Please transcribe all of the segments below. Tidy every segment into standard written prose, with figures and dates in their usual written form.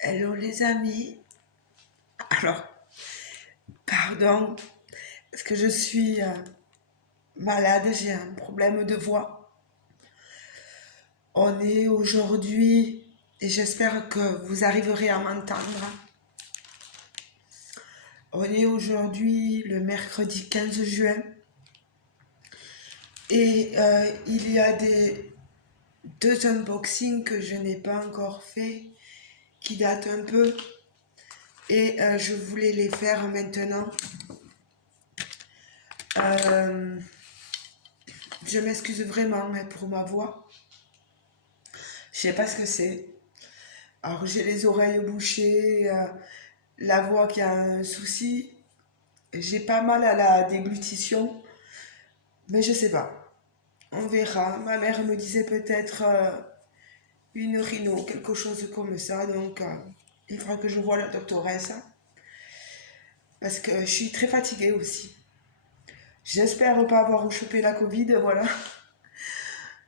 Hello les amis. Alors, pardon, parce que je suis malade, j'ai un problème de voix. On est aujourd'hui, et j'espère que vous arriverez à m'entendre. On est aujourd'hui le mercredi 15 juin. Et il y a deux unboxings que je n'ai pas encore fait, qui datent un peu. Et je voulais les faire maintenant. Je m'excuse vraiment pour ma voix. Je sais pas ce que c'est. Alors j'ai les oreilles bouchées, la voix qui a un souci. J'ai pas mal à la déglutition, mais je sais pas. On verra. Ma mère me disait peut-être une rhino, quelque chose comme ça. Donc il faudra que je voie la doctoresse. Parce que je suis très fatiguée aussi. J'espère pas avoir chopé la Covid, voilà.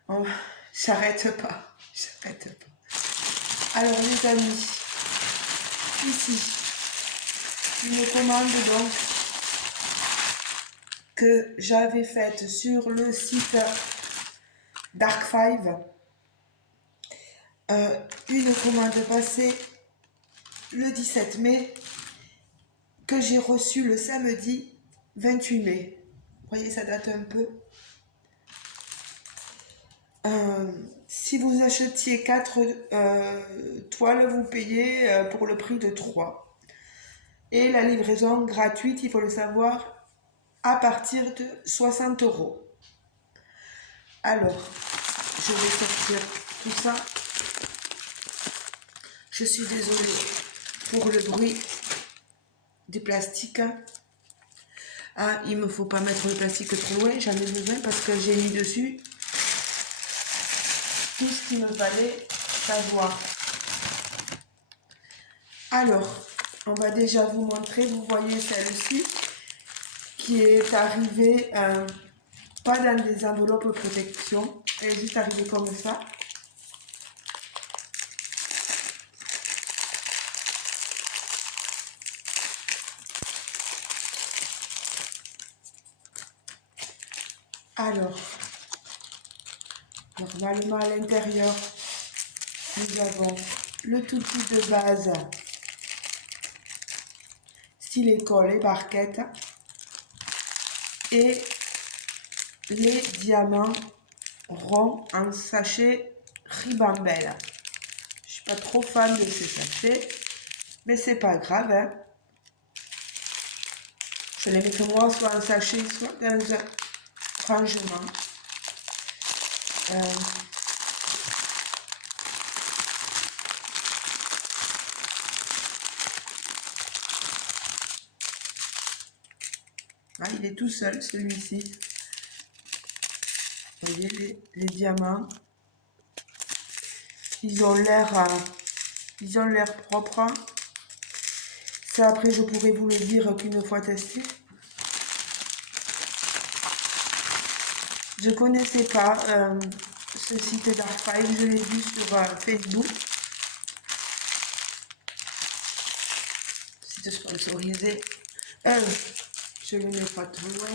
Oh, j'arrête pas. J'arrête pas. Alors les amis, ici, une commande donc que j'avais faite sur le site Dark Five. Une commande passée le 17 mai que j'ai reçue le samedi 28 mai. Vous voyez, ça date un peu. Si vous achetiez 4 toiles, vous payez pour le prix de 3. Et la livraison gratuite, il faut le savoir, à partir de 60 €. Alors, je vais sortir tout ça. Je suis désolée pour le bruit du plastique. Ah, il me faut pas mettre le plastique trop loin, j'en ai besoin parce que j'ai mis dessus tout ce qu'il me fallait savoir. Alors, on va déjà vous montrer, vous voyez celle-ci qui est arrivée pas dans des enveloppes protection, elle est juste arrivée comme ça. Alors, normalement à l'intérieur, nous avons le toutou de base, silicone et barquette, et les diamants ronds en sachet Ribambelle. Je suis pas trop fan de ces sachets, mais c'est pas grave. Hein. Je les mets que moi, soit en sachet, soit dans un rangement. Ah, il est tout seul, celui-ci. Vous voyez les diamants. Ils ont l'air propres. Ça, après, je pourrais vous le dire qu'une fois testé. Je connaissais pas ce site Dark Five, je l'ai vu sur Facebook. Site sponsorisé. Je le mets pas trop loin.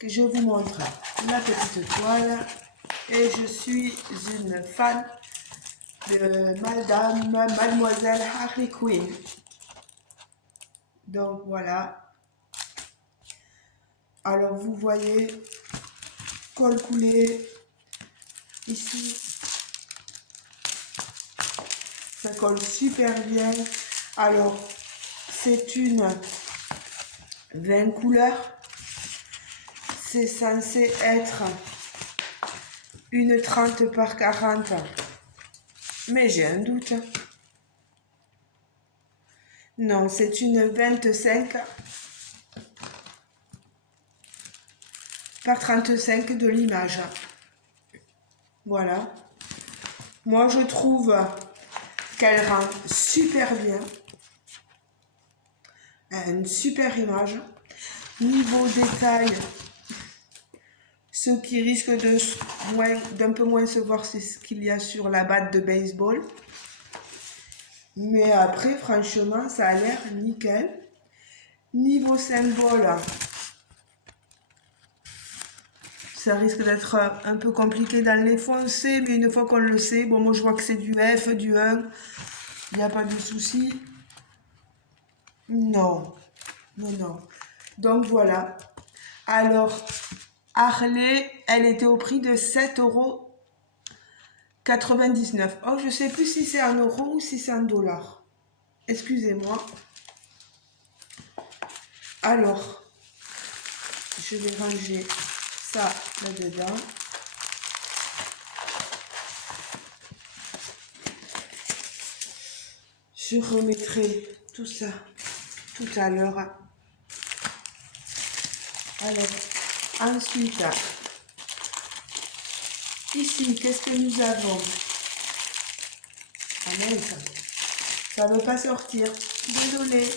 Que je vous montre la petite toile. Et je suis une fan de Mademoiselle Harley Quinn. Donc voilà. Alors vous voyez, col coulé, ici, ça colle super bien. Alors, c'est une 20 couleurs. C'est censé être une 30 par 40. Mais j'ai un doute. Non, c'est une 25 par 35 de l'image. Voilà. Moi, je trouve qu'elle rend super bien. Une super image. Niveau détail, ce qui risque de d'un peu moins se voir c'est ce qu'il y a sur la batte de baseball. Mais après, franchement, ça a l'air nickel. Niveau symbole, ça risque d'être un peu compliqué dans les foncés, mais une fois qu'on le sait, bon, moi je vois que c'est du F, du 1, il n'y a pas de souci. Non, non, non. Donc voilà. Alors, Harley, elle était au prix de 7,99 €. Oh, je ne sais plus si c'est en euros ou si c'est en dollars. Excusez-moi. Alors, je vais ranger ça là-dedans. Je remettrai tout ça tout à l'heure. Alors, ensuite, ici, qu'est-ce que nous avons? Ah mince, ça ne veut pas sortir. Désolée.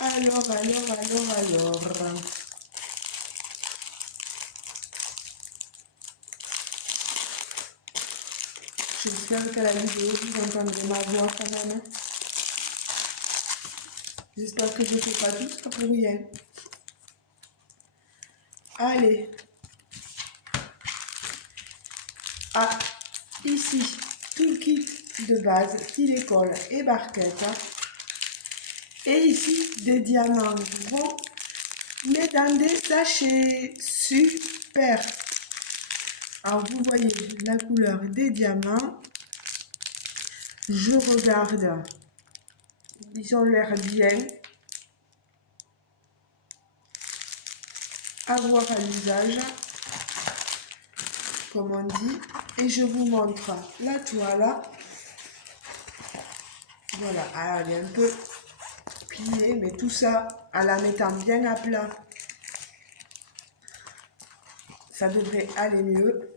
Alors. J'espère que la vidéo, vous entendrez ma voix quand même. J'espère que je ne fais pas tout ça pour rien. Allez. Ah, ici, tout le kit de base, style école et barquette. Et ici, des diamants ronds, mais dans des sachets. Super. Alors, vous voyez la couleur des diamants. Je regarde. Ils ont l'air bien. À voir à l'usage, comme on dit. Et je vous montre la toile. Voilà, alors elle est un peu pliée, mais tout ça, en la mettant bien à plat, ça devrait aller mieux.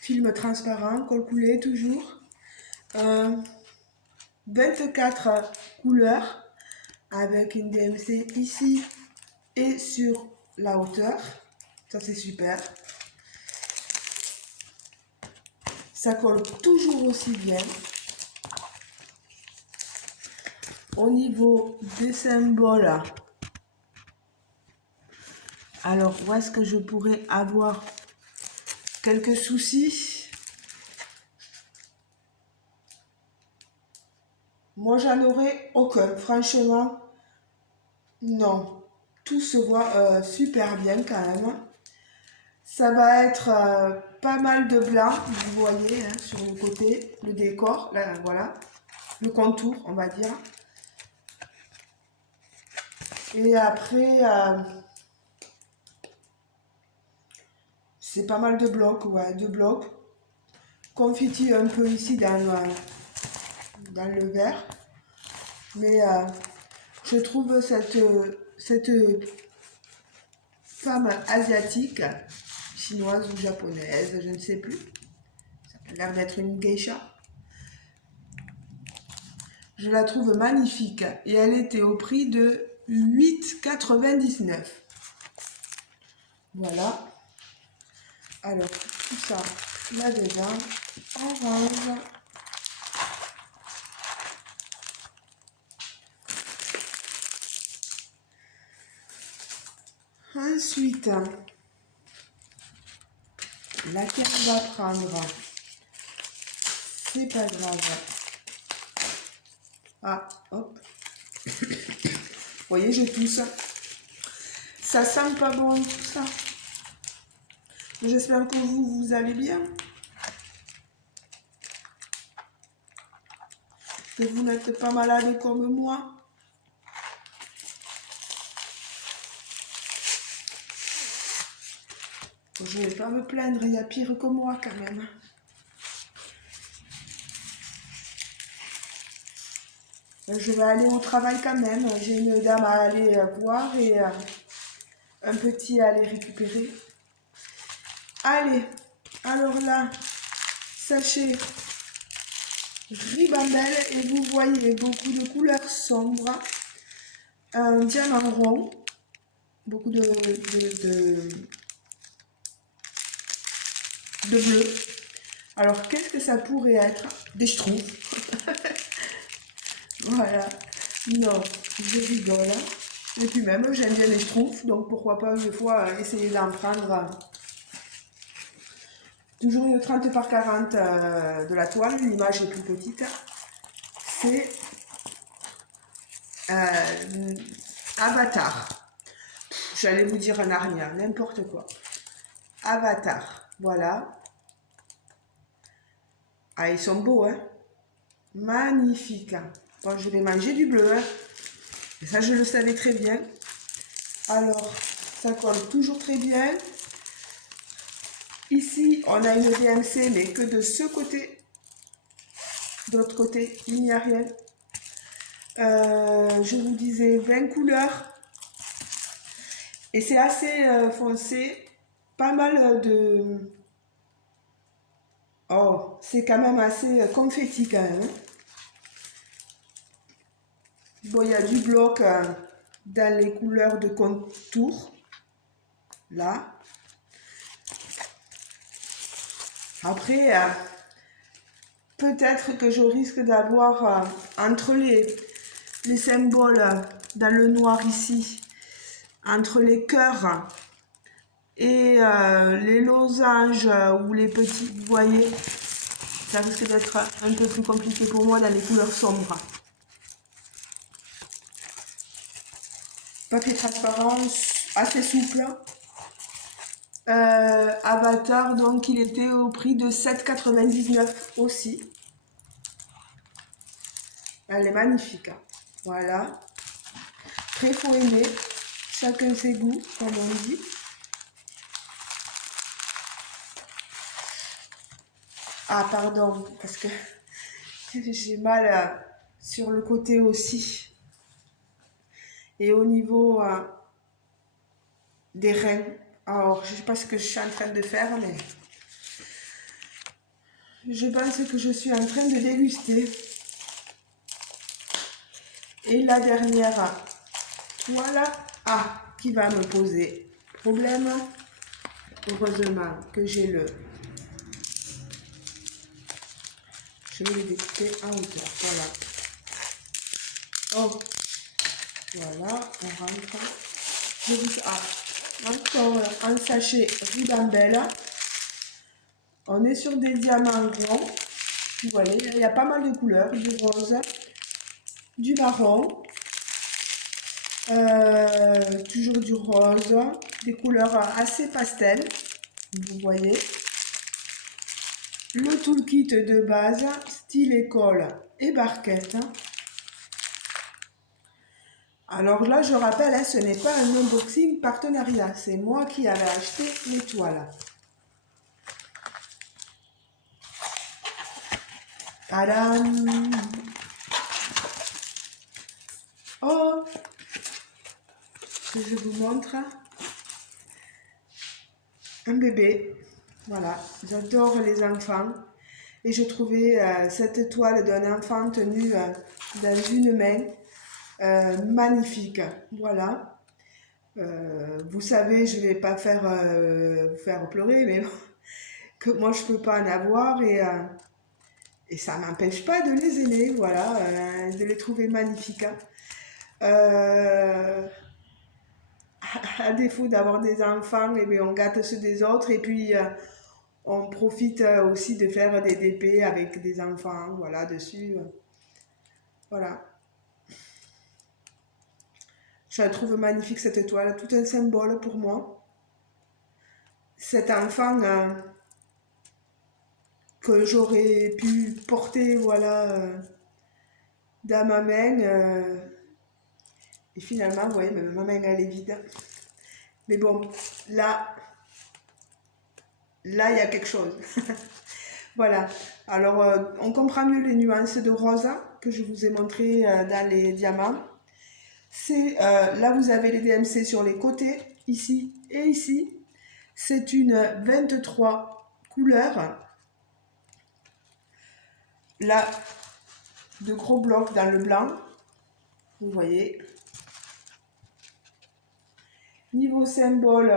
Film transparent, col coulé toujours. 24 couleurs avec une DMC ici et sur la hauteur. Ça c'est super. Ça colle toujours aussi bien. Au niveau des symboles, alors où est-ce que je pourrais avoir quelques soucis? Moi j'en aurais aucun, franchement, non. Tout se voit super bien quand même. Ça va être pas mal de blanc, vous voyez, hein, sur le côté, le décor, là, voilà, le contour, on va dire. Et après, c'est pas mal de blocs, ouais, de blocs. Confetti un peu ici dans le verre. Mais je trouve cette femme asiatique, chinoise ou japonaise, je ne sais plus. Ça a l'air d'être une geisha. Je la trouve magnifique et elle était au prix de 8,99 €. Voilà. Alors, tout ça là-dedans, on range. Ensuite, laquelle on va prendre? C'est pas grave. Ah, hop. Vous voyez, je tousse. Ça sent pas bon tout ça. J'espère que vous allez bien. Que vous n'êtes pas malade comme moi. Je vais pas me plaindre, il y a pire que moi quand même. Je vais aller au travail quand même. J'ai une dame à aller voir et un petit à aller récupérer. Allez, alors là, sachez ribambelle et vous voyez beaucoup de couleurs sombres. Un diamant rond, beaucoup de bleu. Alors, qu'est-ce que ça pourrait être? Des schtroumpfs. Voilà. Non, je rigole. Et puis même, j'aime bien les schtroumpfs, donc pourquoi pas une fois essayer d'en prendre toujours une 30 par 40 de la toile. L'image est plus petite. C'est Avatar. J'allais vous dire un Narnia, n'importe quoi. Avatar, voilà. Ah, ils sont beaux, hein. Magnifiques. Bon, je vais manger du bleu, hein. Et ça, je le savais très bien. Alors, ça colle toujours très bien. Ici, on a une DMC, mais que de ce côté. De l'autre côté, il n'y a rien. Je vous disais 20 couleurs. Et c'est assez foncé. Pas mal de... Oh, c'est quand même assez confetti quand même. Bon, il y a du bloc dans les couleurs de contour. Là. Après, peut-être que je risque d'avoir entre les symboles dans le noir ici, entre les cœurs et les losanges ou les petits, vous voyez, ça risque d'être un peu plus compliqué pour moi dans les couleurs sombres. Papier transparent, assez souple. Avatar, donc il était au prix de 7,99 aussi. Elle est magnifique. Hein. Voilà. Très faut aimer. Chacun ses goûts, comme on dit. Ah, pardon, parce que j'ai mal sur le côté aussi. Et au niveau des reins. Alors, je ne sais pas ce que je suis en train de faire, mais je pense que je suis en train de déguster. Et la dernière, voilà, qui va me poser problème. Heureusement que j'ai le... Je vais les découper en hauteur, voilà. Oh, voilà, on rentre. Je vous... encore un sachet Ribambelle. On est sur des diamants ronds. Vous voyez, il y a pas mal de couleurs, du rose, du marron, toujours du rose, des couleurs assez pastel, vous voyez. Le toolkit de base, style école et barquette. Alors là, je rappelle, hein, ce n'est pas un unboxing partenariat, c'est moi qui avais acheté les toiles. Tadam! Oh! Que je vous montre un bébé. Voilà, j'adore les enfants. Et je trouvais cette toile d'un enfant tenu dans une main magnifique. Voilà. Vous savez, je vais pas faire vous faire pleurer, mais bon, que moi je peux pas en avoir et ça m'empêche pas de les aimer, voilà, de les trouver magnifiques. Hein. À défaut d'avoir des enfants, eh bien, on gâte ceux des autres et puis on profite aussi de faire des DP avec des enfants, voilà, dessus. Voilà. Je la trouve magnifique cette étoile, tout un symbole pour moi. Cet enfant que j'aurais pu porter, voilà, dans ma main. Et finalement, vous voyez, ma main elle est vide. Mais bon, là, il y a quelque chose. Voilà. Alors, on comprend mieux les nuances de rose que je vous ai montré dans les diamants. Là, vous avez les DMC sur les côtés, ici et ici. C'est une 23 couleurs. Là, de gros blocs dans le blanc. Vous voyez. Niveau symbole,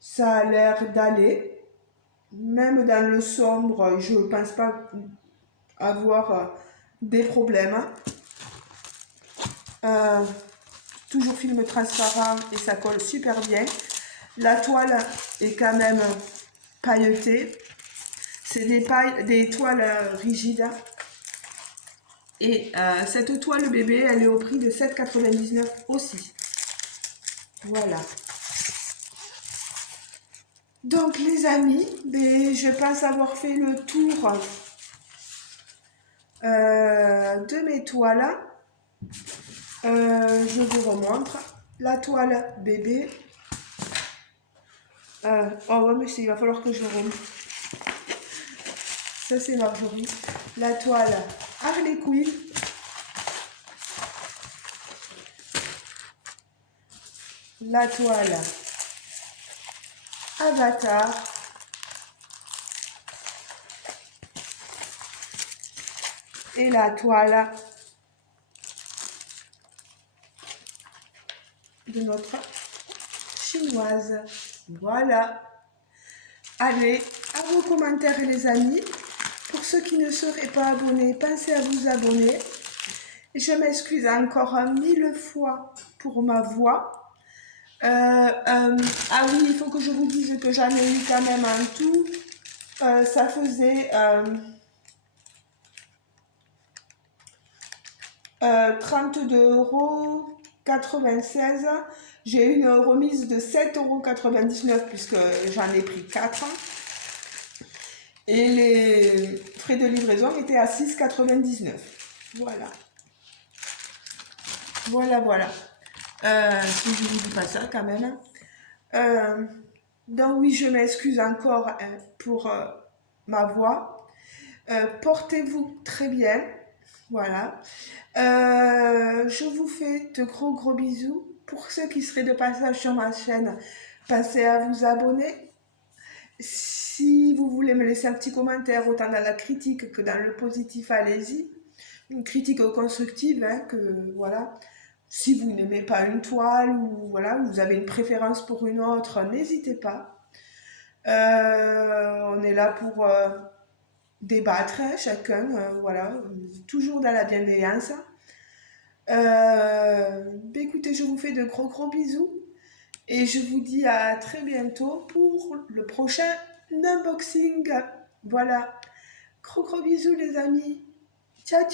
ça a l'air d'aller. Même dans le sombre, je ne pense pas avoir des problèmes. Euh, Toujours film transparent et ça colle super bien. La toile est quand même pailletée. C'est des toiles rigides. Et cette toile bébé, elle est au prix de 7,99 aussi. Voilà. Donc les amis, je pense avoir fait le tour de mes toiles. Je vous remontre la toile bébé. Oh ouais, mais il va falloir que je le remonte. Ça c'est Marjorie. La toile Harley Quinn. La toile Avatar. Et la toile de notre chinoise. Voilà. Allez, à vos commentaires les amis. Pour ceux qui ne seraient pas abonnés, pensez à vous abonner. Je m'excuse encore 1000 fois pour ma voix. Ah oui, il faut que je vous dise que j'en ai eu quand même en tout. Ça faisait 32,96 €. J'ai eu une remise de 7,99 € puisque j'en ai pris 4. Et les frais de livraison étaient à 6,99 €. Voilà. Voilà. Si je ne vous dis pas ça quand même. Donc oui, je m'excuse encore pour ma voix. Portez-vous très bien. Voilà. Je vous fais de gros bisous. Pour ceux qui seraient de passage sur ma chaîne, pensez à vous abonner. Si vous voulez me laisser un petit commentaire, autant dans la critique que dans le positif, allez-y. Une critique constructive, hein, que voilà. Si vous n'aimez pas une toile ou voilà, vous avez une préférence pour une autre, n'hésitez pas. On est là pour débattre, hein, chacun, voilà, toujours dans la bienveillance. Écoutez, je vous fais de gros bisous et je vous dis à très bientôt pour le prochain unboxing. Voilà, gros bisous les amis. Ciao.